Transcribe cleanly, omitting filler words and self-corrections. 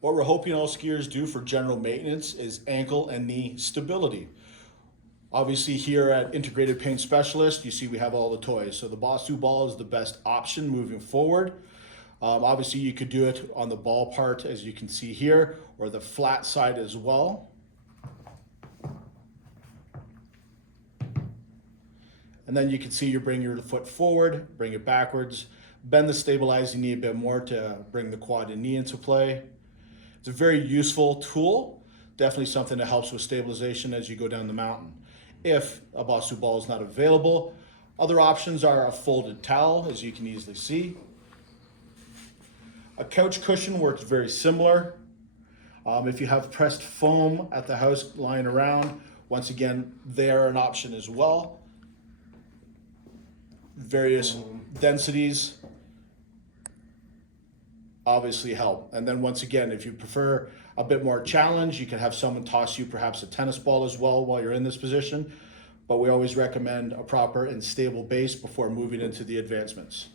What we're hoping all skiers do for general maintenance is ankle and knee stability. Obviously here at Integrated Pain Specialist, you see we have all the toys. So the Boss 2 ball is the best option moving forward. Obviously you could do it on the ball part as you can see here, or the flat side as well. And then you can see you bring your foot forward, bring it backwards, bend the stabilizing knee a bit more to bring the quad and knee into play. It's a very useful tool, definitely something that helps with stabilization as you go down the mountain. If a Boss 2 ball is not available, other options are a folded towel, as you can easily see. A couch cushion works very similar. If you have pressed foam at the house lying around, once again, they are an option as well. Various densities obviously help. And then once again, if you prefer a bit more challenge, you can have someone toss you perhaps a tennis ball as well while you're in this position. But we always recommend a proper and stable base before moving into the advancements.